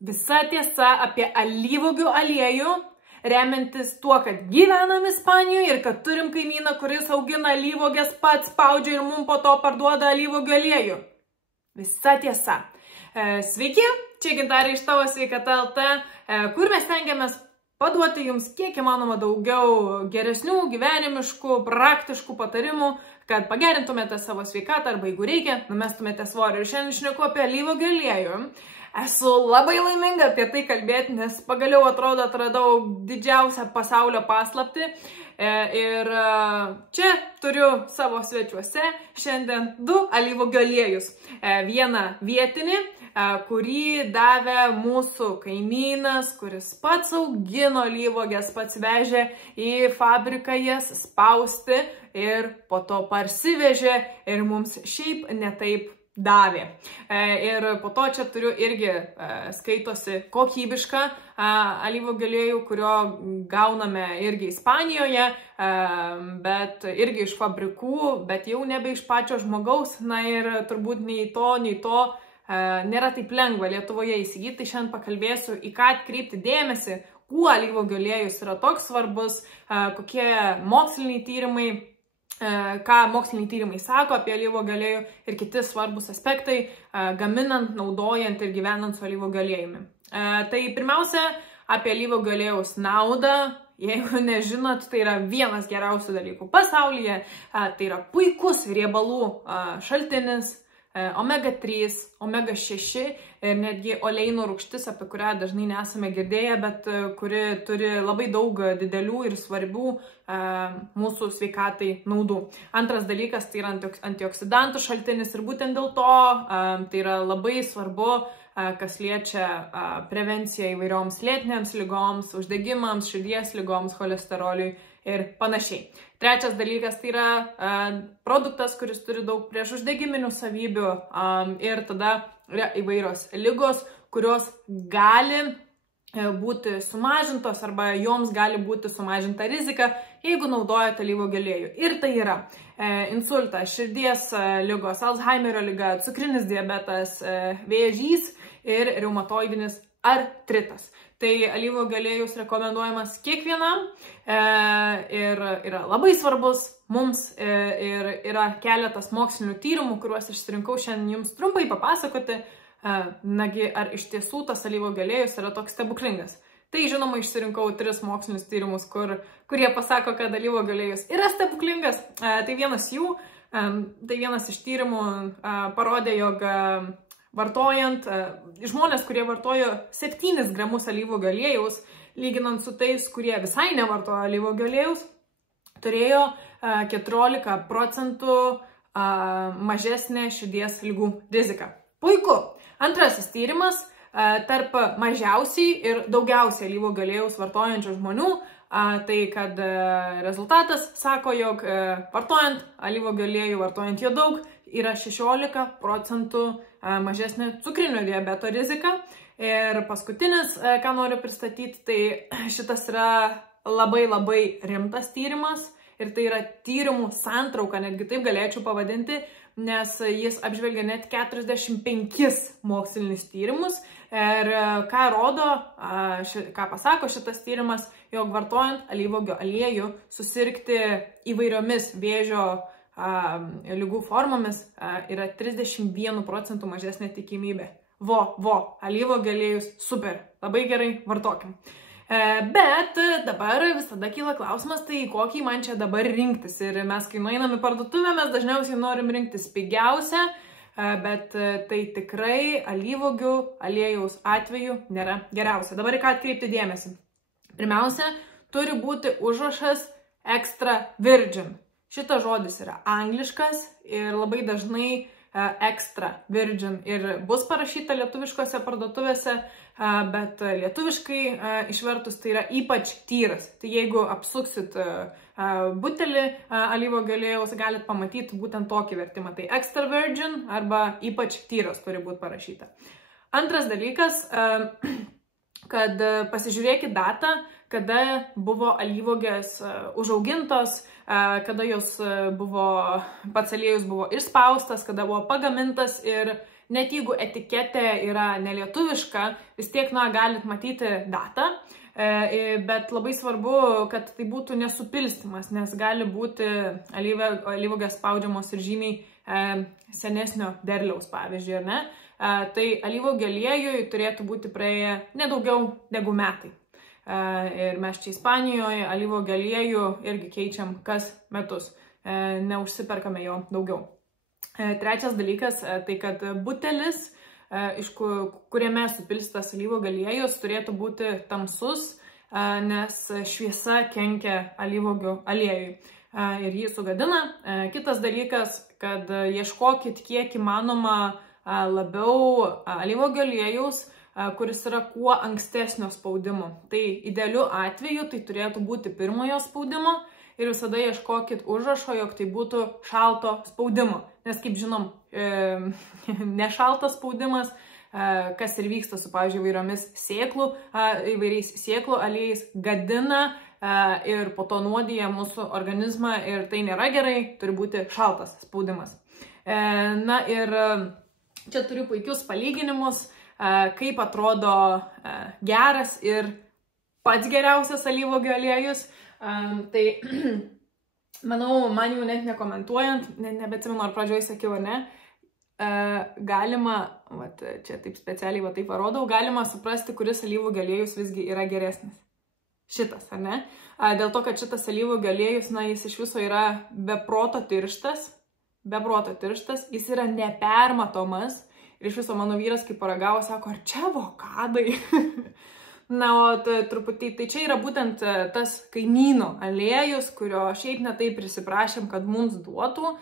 Visa tiesa apie alyvuogių aliejų, remiantis tuo, kad gyvenam Ispanijoje ir kad turim kaimyną, kuris augina alyvuogės, pats spaudžia ir mums po to parduoda alyvuogių aliejų. Visa tiesa. Sveiki, čia Gintarė iš Tavo Sveikata LT, kur mes stengiamės paduoti jums kiek įmanoma daugiau geresnių, gyvenimiškų, praktiškų patarimų, kad pagerintumėte savo sveikatą arba jeigu reikia, numestumėte svorį. Ir šiandien šneku apie alyvuogių aliejų. Esu labai laiminga apie tai kalbėti, nes pagaliau atrodo atradau didžiausią pasaulio paslaptį. Ir čia turiu savo svečiuose šiandien 2 alyvuogių aliejus. Vieną vietinį, kurį davė mūsų kaimynas, kuris pats augino alyvuogės, pats vežė į fabriką jas spausti ir po to parsivežė ir mums šiaip netaip davė. Ir po to čia turiu irgi skaitosi kokybišką alyvuogių aliejų, kurio gauname irgi Ispanijoje, bet irgi iš fabrikų, bet jau nebe iš pačio žmogaus. Na ir turbūt nei to nėra taip lengva Lietuvoje įsigyti. Tai šiandien pakalbėsiu, į ką atkreipti dėmesį, kuo alyvuogių aliejus yra toks svarbus, kokie moksliniai tyrimai, ką moksliniai tyrimai sako apie alyvuogių aliejų ir kiti svarbus aspektai, gaminant, naudojant ir gyvenant su alyvuogių aliejumi. Tai pirmiausia, apie alyvuogių aliejaus naudą. Jeigu nežinot, tai yra vienas geriausių dalykų pasaulyje. Tai yra puikus riebalų šaltinis, omega-3, omega-6 ir netgi oleinų rūgštis, apie kurią dažnai nesame girdėję, bet kuri turi labai daug didelių ir svarbių mūsų sveikatai naudų. Antras dalykas, tai yra antioksidantų šaltinis ir būtent dėl to tai yra labai svarbu, kas liečia prevenciją įvairioms lėtinėms ligoms, uždegimams, širdies ligoms, cholesteroliui ir panašiai. Trečias dalykas, tai yra produktas, kuris turi daug priešuždegiminių savybių ir tada yra įvairios ligos, kurios gali būti sumažintos arba joms gali būti sumažinta rizika, jeigu naudojate alyvuogių aliejų. Ir tai yra insultas, širdies ligos, Alzheimerio liga, cukrinis diabetas, vėžys ir reumatoidinis artritas. Tai alyvuogių aliejus rekomenduojamas kiekvienam ir yra labai svarbus mums ir yra keletas mokslinių tyrimų, kuriuos išsirinkau šiandien jums trumpai papasakoti. Nagi, ar iš tiesų tas alyvuogių aliejus yra toks stebuklingas. Tai žinoma, išsirinkau 3 mokslinius tyrimus, kurie pasako, kad alyvuogių aliejus yra stebuklingas. Tai vienas iš tyrimų parodė, jog vartojant, žmonės, kurie vartojo 7 gramus alyvuogių aliejaus, lyginant su tais, kurie visai nevartojo alyvuogių aliejaus, turėjo 14% mažesnę širdies ligų riziką. Puiku! Antrasis tyrimas tarp mažiausiai ir daugiausiai alyvuogių aliejaus vartojančių žmonių, tai kad rezultatas sako, jog vartojant alyvuogių aliejų, vartojant jo daug, yra 16% mažesnė cukrinio diabeto rizika. Ir paskutinis, ką noriu pristatyti, tai šitas yra labai rimtas tyrimas ir tai yra tyrimų santrauka, netgi taip galėčiau pavadinti, nes jis apžvelgia net 45 mokslinis tyrimus. Ir ką rodo, ką pasako šitas tyrimas, jog vartojant alyvuogių aliejų susirgti įvairiomis vėžio ligų formomis yra 31% mažesnė tikimybė. Alyvuogių aliejus super, labai gerai, vartokim. Bet dabar visada kyla klausimas, tai kokį man čia dabar rinktis. Ir mes, kai nueinam į parduotuvę, mes dažniausiai norim rinktis pigiausią, bet tai tikrai alyvuogių aliejaus atveju nėra geriausia. Dabar į ką atkreipti dėmesį. Pirmiausia, turi būti užrašas extra virgin. Šitas žodis yra angliškas ir labai dažnai extra virgin ir bus parašyta lietuviškose parduotuvėse, bet lietuviškai išvertus tai yra ypač tyras. Tai jeigu apsuksit butelį alyvuogių aliejaus, galit pamatyti būtent tokį vertimą. Tai extra virgin arba ypač tyras turi būti parašyta. Antras dalykas, kad pasižiūrėkit datą, kada buvo alyvuogės užaugintos, kada jos buvo, pats aliejus buvo išspaustas, kada buvo pagamintas ir net jeigu etiketė yra nelietuviška, vis tiek, galit matyti datą, bet labai svarbu, kad tai būtų nesupilstymas, nes gali būti alyvuogės spaudžiamos ir žymiai senesnio derliaus, pavyzdžiui, ar ne? Tai alyvuogių aliejui turėtų būti praėję nedaugiau negu metai. Ir mes čia Ispanijoje alyvuogių aliejų irgi keičiam kas metus, neužsiperkame jo daugiau. Trečias dalykas, tai kad butelis, kuriame supilstytas alyvuogių aliejus, turėtų būti tamsus, nes šviesa kenkia alyvuogių aliejui ir jį sugadina. Kitas dalykas, kad ieškokit kiek įmanoma labiau alyvuogių aliejaus, kuris yra kuo ankstesnio spaudimo. Tai idealiu atveju tai turėtų būti pirmojo spaudimo ir visada ieškokit užrašo, jog tai būtų šalto spaudimo. Nes, kaip žinom, nešaltas spaudimas, kas ir vyksta su, pavyzdžiui, įvairiais sėklų aliejais, gadina ir po to nuodija mūsų organizmą ir tai nėra gerai, turi būti šaltas spaudimas. Na ir čia turiu puikius palyginimus, kaip atrodo geras ir pats geriausias alyvuogių aliejus. Tai, manau, man jau net nekomentuojant, nebeatsimenu, ar pradžioje sakiau, ar ne, galima, čia taip specialiai taip parodau, galima suprasti, kuris alyvuogių aliejus visgi yra geresnis. Šitas, ar ne? Dėl to, kad šitas alyvuogių aliejus, jis iš viso yra be proto tirštas, jis yra nepermatomas. Ir iš viso mano vyras, kai paragavo, sako, ar čia avokadai? O truputį, tai čia yra būtent tas kaimyno aliejus, kurio šiaip netai prisiprašėm, kad mums duotų.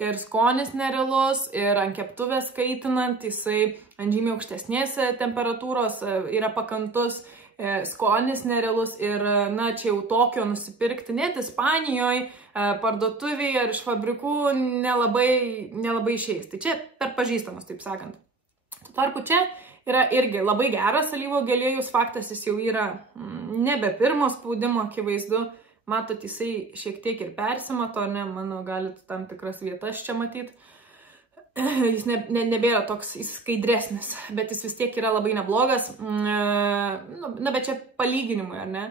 Ir skonis nerealus, ir ant keptuvės kaitinant, jisai ant žymiai aukštesnės temperatūros yra pakantus, skonis nerealus ir, čia jau tokio nusipirkti net Ispanijoje, parduotuvėje ar iš fabrikų nelabai išeis. Tai čia per pažįstamus, taip sakant. Tuo tarpu čia yra irgi labai geras alyvuogių aliejus, faktas jis jau yra nebe pirmo spaudimo, akivaizdu. Matot, jisai šiek tiek ir persimato, galit tam tikras vietas čia matyti. Jis nebėra toks skaidresnis, bet jis vis tiek yra labai neblogas. Bet čia palyginimui, ar ne?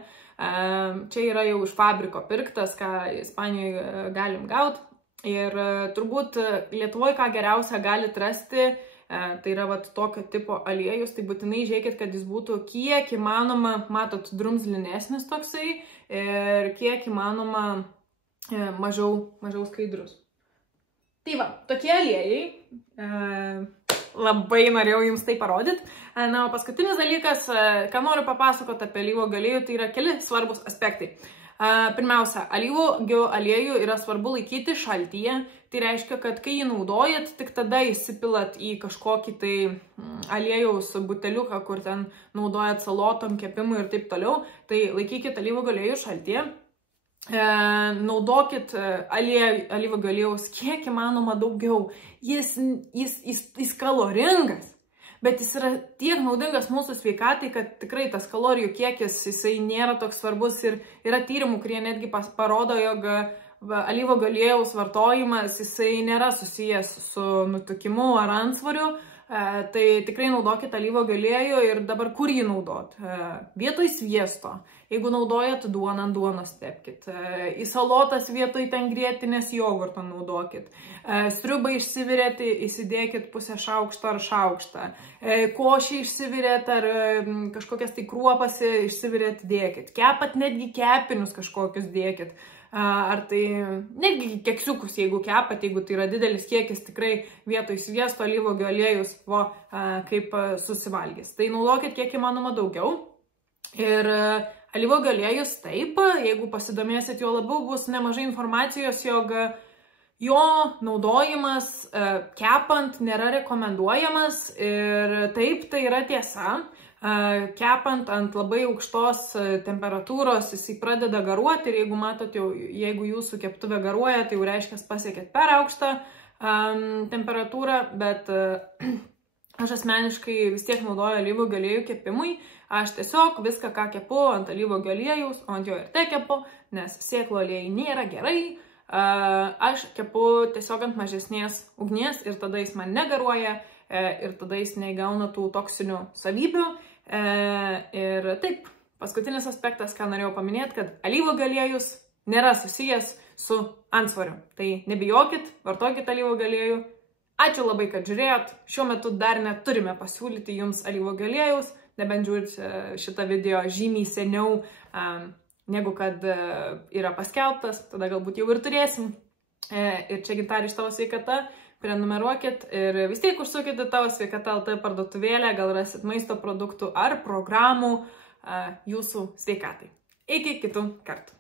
Čia yra jau iš fabriko pirktas, ką Ispanijoje galim gauti. Ir turbūt Lietuvoje ką geriausia galit rasti, tai yra tokio tipo aliejus, tai būtinai žiūrėkit, kad jis būtų kiek įmanoma, matot, drumzlinesnis toksai ir kiek įmanoma mažiau skaidrus. Tai va, tokie aliejai, labai norėjau jums tai parodyti. O paskutinis dalykas, ką noriu papasakoti apie alyvuogių aliejų, tai yra keli svarbus aspektai. Pirmiausia, alyvuogių aliejų yra svarbu laikyti šaltyje. Tai reiškia, kad kai jį naudojat, tik tada įsipilat į kažkokį tai aliejaus buteliuką, kur ten naudojat salotom, kepimui ir taip toliau. Tai laikykit alyvuogių aliejų šaltyje. Naudokit alyvuogių aliejaus kiek įmanoma daugiau. Jis kaloringas, bet jis yra tiek naudingas mūsų sveikatai, kad tikrai tas kalorijų kiekis jisai nėra toks svarbus ir yra tyrimų, kurie netgi parodo, jog alyvuogių aliejaus vartojimas jisai nėra susijęs su nutukimu ar antsvoriu. Tai tikrai naudokit alyvuogių aliejų ir dabar kur jį naudot? Vietoj sviesto. Jeigu naudojat duoną, ant duonos tepkit. Į salotas vietoj ten grietinės jogurto naudokit. Sriubą išsivirėt, įsidėkit pusę šaukšto ar šaukštą. Košį išsivirėt ar kažkokias tai kruopas išsivirėt, dėkit. Kepat netgi kepinius kažkokius dėkit. Ar tai netgi keksiukus, jeigu kepat, jeigu tai yra didelis kiekis, tikrai vietoj sviesto alyvuogių aliejus kaip susivalgys. Tai naudokit kiek įmanoma daugiau. Ir alyvuogių aliejus taip, jeigu pasidomėsit jo labiau, bus nemažai informacijos, jog jo naudojimas kepant nėra rekomenduojamas ir taip, tai yra tiesa. Kepant ant labai aukštos temperatūros jisai pradeda garuoti ir jeigu matot, jeigu jūsų keptuvė garuoja, tai jau reiškia pasiekėt per aukštą temperatūrą, bet aš asmeniškai vis tiek naudoju alyvuogių aliejų kepimui. Aš tiesiog viską, ką kepu ant alyvuogių aliejaus, o ant jo ir tekepu, nes sėklų aliejai nėra gerai. Aš kepu tiesiog ant mažesnės ugnies ir tada jis man negaruoja. ir tada jis neįgauna tų toksinių savybių. Ir taip, paskutinis aspektas, ką norėjau paminėti, kad alyvuogių aliejus nėra susijęs su antsvoriu. Tai nebijokit, vartokit alyvuogių aliejų. Ačiū labai, kad žiūrėjot. Šiuo metu dar neturime pasiūlyti jums alyvuogių aliejaus, nebent žiūrit šitą video žymiai seniau, negu kad yra paskelbtas, tada galbūt jau ir turėsim. Ir čia Gintarė iš Tavo sveikata, prenumeruokit ir vis tiek užsukite Tavo sveikata LT parduotuvėlę, gal rasit maisto produktų ar programų jūsų sveikatai. Iki kitų kartų.